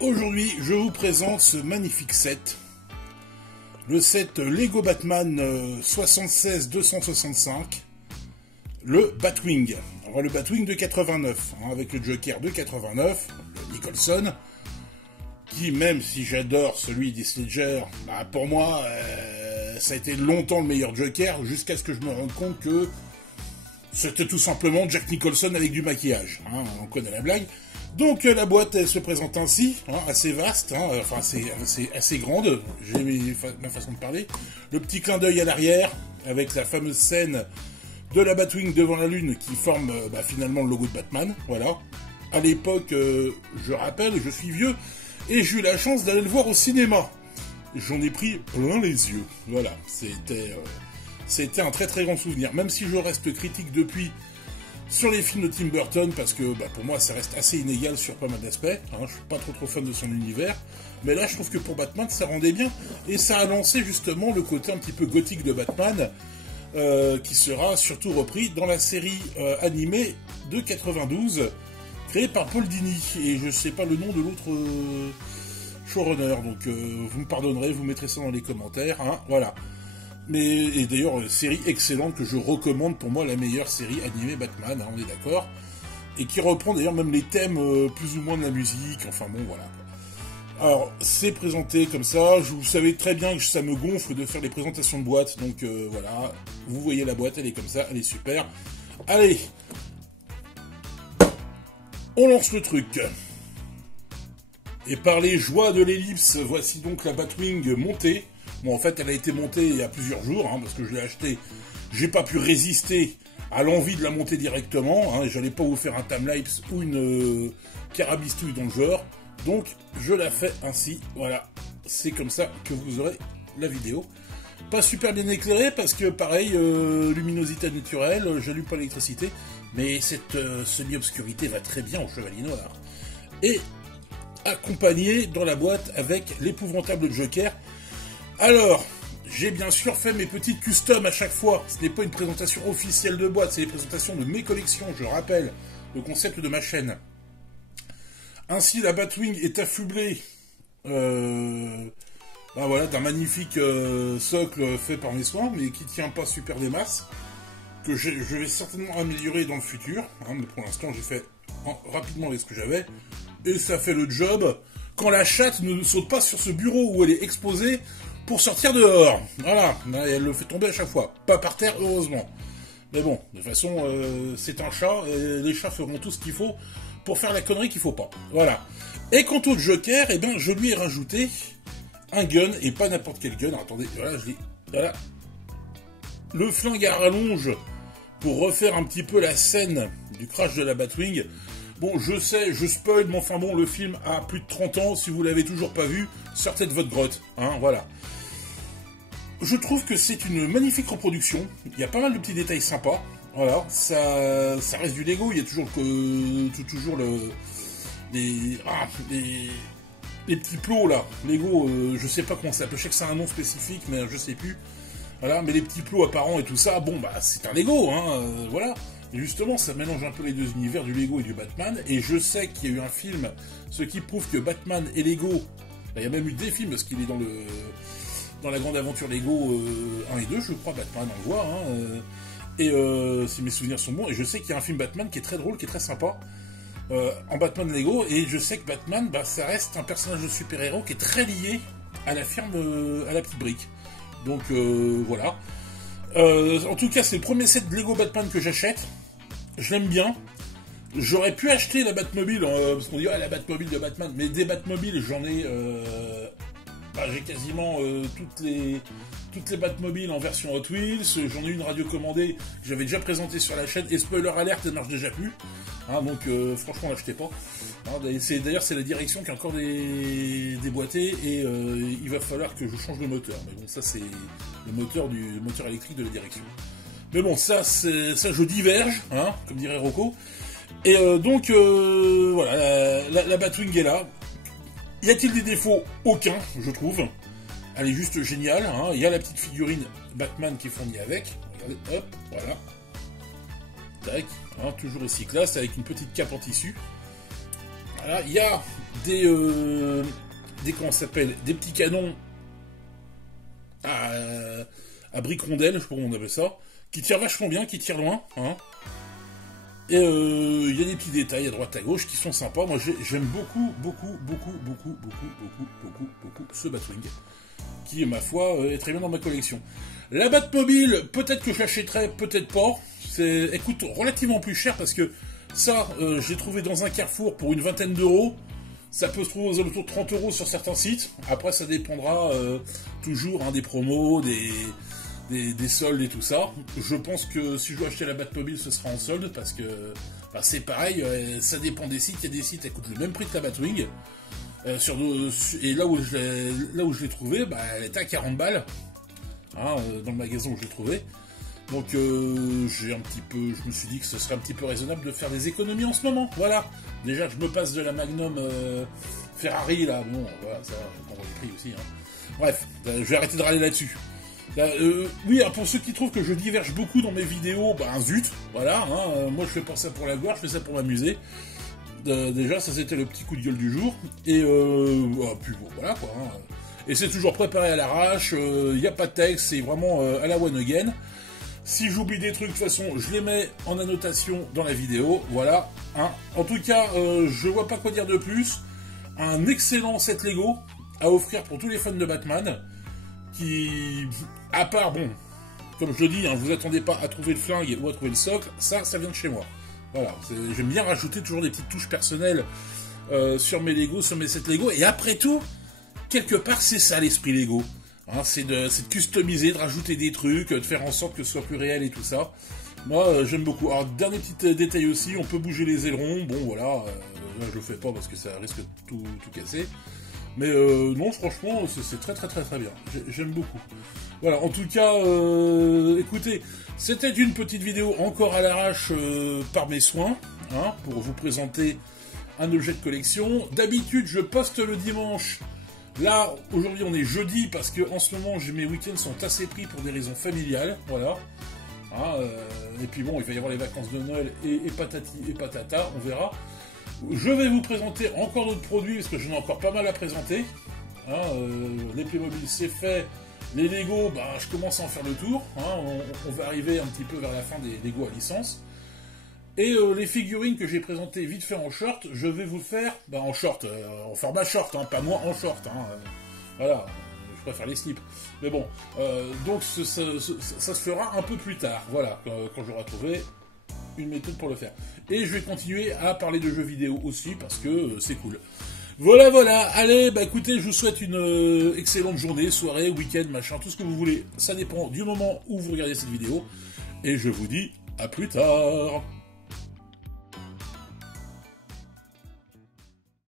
Aujourd'hui, je vous présente ce magnifique set. Le set Lego Batman 76-265. Le Batwing. Alors, le Batwing de 89, avec le Joker de 89, le Nicholson, qui, même si j'adore celui d'Heath Ledger, pour moi, ça a été longtemps le meilleur Joker, jusqu'à ce que je me rende compte que c'était tout simplement Jack Nicholson avec du maquillage. On connaît la blague. Donc la boîte, elle se présente ainsi, assez vaste, enfin assez grande, j'ai ma façon de parler. Le petit clin d'œil à l'arrière, avec la fameuse scène de la Batwing devant la Lune qui forme finalement le logo de Batman, voilà. À l'époque, je rappelle, je suis vieux, et j'ai eu la chance d'aller le voir au cinéma. J'en ai pris plein les yeux, voilà. C'était un très très grand souvenir, même si je reste critique depuis sur les films de Tim Burton, parce que pour moi ça reste assez inégal sur pas mal d'aspects, je suis pas trop fan de son univers, mais là je trouve que pour Batman ça rendait bien, et ça a lancé justement le côté un petit peu gothique de Batman, qui sera surtout repris dans la série animée de 92, créée par Paul Dini, et je sais pas le nom de l'autre showrunner, donc vous me pardonnerez, vous mettrez ça dans les commentaires, voilà. Et d'ailleurs, série excellente que je recommande, pour moi la meilleure série animée Batman, on est d'accord, et qui reprend d'ailleurs même les thèmes plus ou moins de la musique, enfin bon voilà. Alors c'est présenté comme ça, vous savez très bien que ça me gonfle de faire les présentations de boîtes, donc voilà, vous voyez la boîte, elle est comme ça, elle est super. Allez, on lance le truc. Et par les joies de l'ellipse, voici donc la Batwing montée. Bon, en fait, elle a été montée il y a plusieurs jours, parce que je l'ai achetée. J'ai pas pu résister à l'envie de la monter directement, et j'allais pas vous faire un timelapse ou une carabistouille dans le genre. Donc, je la fais ainsi, voilà. C'est comme ça que vous aurez la vidéo. Pas super bien éclairée, parce que, pareil, luminosité naturelle, j'allume pas l'électricité, mais cette semi-obscurité va très bien au Chevalier Noir. Et accompagné dans la boîte avec l'épouvantable Joker. Alors, j'ai bien sûr fait mes petites customs à chaque fois. Ce n'est pas une présentation officielle de boîte, c'est les présentations de mes collections, je rappelle, le concept de ma chaîne. Ainsi, la Batwing est affublée voilà, d'un magnifique socle fait par mes soins, mais qui tient pas super des masses, que je vais certainement améliorer dans le futur. Mais pour l'instant, j'ai fait rapidement avec ce que j'avais, et ça fait le job quand la chatte ne saute pas sur ce bureau où elle est exposée pour sortir dehors. Voilà, elle le fait tomber à chaque fois. Pas par terre, heureusement. Mais bon, de toute façon, c'est un chat, et les chats feront tout ce qu'il faut pour faire la connerie qu'il faut pas. Voilà. Et quant au Joker, je lui ai rajouté un gun, et pas n'importe quel gun. Alors, attendez, voilà, voilà. Le flingue à rallonge, pour refaire un petit peu la scène du crash de la Batwing. Bon, je sais, je spoil, mais enfin bon, le film a plus de 30 ans, si vous l'avez toujours pas vu, sortez de votre grotte, voilà. Je trouve que c'est une magnifique reproduction, il y a pas mal de petits détails sympas, voilà, ça reste du Lego, il y a toujours les petits plots là, Lego, je sais pas comment ça s'appelle, je sais que c'est un nom spécifique, mais je sais plus, voilà, mais les petits plots apparents et tout ça, bon c'est un Lego, voilà. Et justement, ça mélange un peu les deux univers du Lego et du Batman, et je sais qu'il y a eu un film, ce qui prouve que Batman et Lego, il y a même eu des films, parce qu'il est dans la grande aventure Lego 1 et 2, je crois, Batman, on le voit, et si mes souvenirs sont bons, et je sais qu'il y a un film Batman qui est très drôle, qui est très sympa, en Batman Lego, et je sais que Batman, ça reste un personnage de super-héros qui est très lié à la firme, à la petite brique. Donc voilà. En tout cas, c'est le premier set de Lego Batman que j'achète. Je l'aime bien. J'aurais pu acheter la Batmobile, parce qu'on dit la Batmobile de Batman, mais des Batmobiles, j'en ai. J'ai quasiment toutes les Batmobiles en version Hot Wheels. J'en ai une radiocommandée que j'avais déjà présentée sur la chaîne, et spoiler alert, elle marche déjà plus. Donc franchement, l'achetez pas. D'ailleurs, c'est la direction qui a encore déboîté, et il va falloir que je change le moteur. Mais bon, ça c'est le moteur électrique de la direction. Mais bon, ça je diverge, comme dirait Rocco. Et donc voilà, la Batwing est là. Y a-t-il des défauts? Aucun, je trouve. Elle est juste géniale. Il y a la petite figurine Batman qui est fournie avec. Regardez, hop, voilà. Tac, toujours ici classe, avec une petite cape en tissu. Voilà, il y a comment ça s'appelle, des petits canons à briques rondelles, je sais pas comment on appelle ça, qui tirent vachement bien, qui tirent loin, hein. Et il y a des petits détails à droite à gauche qui sont sympas. Moi j'aime beaucoup ce Batwing, qui ma foi est très bien dans ma collection. La Batmobile, peut-être que je l'achèterai, peut-être pas. Elle coûte relativement plus cher parce que ça, je l'ai trouvé dans un Carrefour pour une vingtaine d'euros. Ça peut se trouver aux alentours de 30 euros sur certains sites. Après, ça dépendra toujours des promos, des soldes et tout ça. Je pense que si je dois acheter la Batmobile, ce sera en solde parce que c'est pareil, ça dépend des sites. Il y a des sites qui coûtent le même prix que la Batwing. Et là où je l'ai trouvé, elle était à 40 balles. Dans le magasin où je l'ai trouvé. Donc je me suis dit que ce serait un petit peu raisonnable de faire des économies en ce moment. Voilà. Déjà je me passe de la Magnum Ferrari là. Bon, voilà, ça, on voit les prix aussi. Bref, je vais arrêter de râler là-dessus. Oui, pour ceux qui trouvent que je diverge beaucoup dans mes vidéos, zut, voilà. Moi je fais pas ça pour la gloire, je fais ça pour m'amuser. Déjà, ça c'était le petit coup de gueule du jour. Et puis bon, voilà quoi. Et c'est toujours préparé à l'arrache, il n'y a pas de texte, c'est vraiment à la one again. Si j'oublie des trucs, de toute façon, je les mets en annotation dans la vidéo, voilà. En tout cas, je vois pas quoi dire de plus. Un excellent set Lego à offrir pour tous les fans de Batman, qui, à part, bon, comme je le dis, vous attendez pas à trouver le flingue ou à trouver le socle, ça vient de chez moi. Voilà, j'aime bien rajouter toujours des petites touches personnelles sur mes Lego, sur mes sets Lego, et après tout, quelque part, c'est ça l'esprit Lego. C'est de customiser, de rajouter des trucs, de faire en sorte que ce soit plus réel et tout ça. Moi, j'aime beaucoup. Alors, dernier petit détail aussi, on peut bouger les ailerons. Bon, voilà, là, je le fais pas parce que ça risque de tout casser. Mais non, franchement, c'est très bien. J'aime beaucoup. Voilà, en tout cas, écoutez, c'était une petite vidéo encore à l'arrache par mes soins, pour vous présenter un objet de collection. D'habitude, je poste le dimanche. Là, aujourd'hui, on est jeudi parce que en ce moment, mes week-ends sont assez pris pour des raisons familiales, voilà. Et puis bon, il va y avoir les vacances de Noël et patati et patata, on verra. Je vais vous présenter encore d'autres produits parce que j'en ai encore pas mal à présenter. Les Playmobil, c'est fait. Les Lego, je commence à en faire le tour. On va arriver un petit peu vers la fin des Lego à licence. Et les figurines que j'ai présentées vite fait en short, je vais vous le faire en short, en format short, pas moi en short. Voilà, je préfère les slips. Mais bon, donc ça se fera un peu plus tard, voilà, quand j'aurai trouvé une méthode pour le faire. Et je vais continuer à parler de jeux vidéo aussi, parce que c'est cool. Voilà, allez, écoutez, je vous souhaite une excellente journée, soirée, week-end, machin, tout ce que vous voulez. Ça dépend du moment où vous regardez cette vidéo. Et je vous dis à plus tard.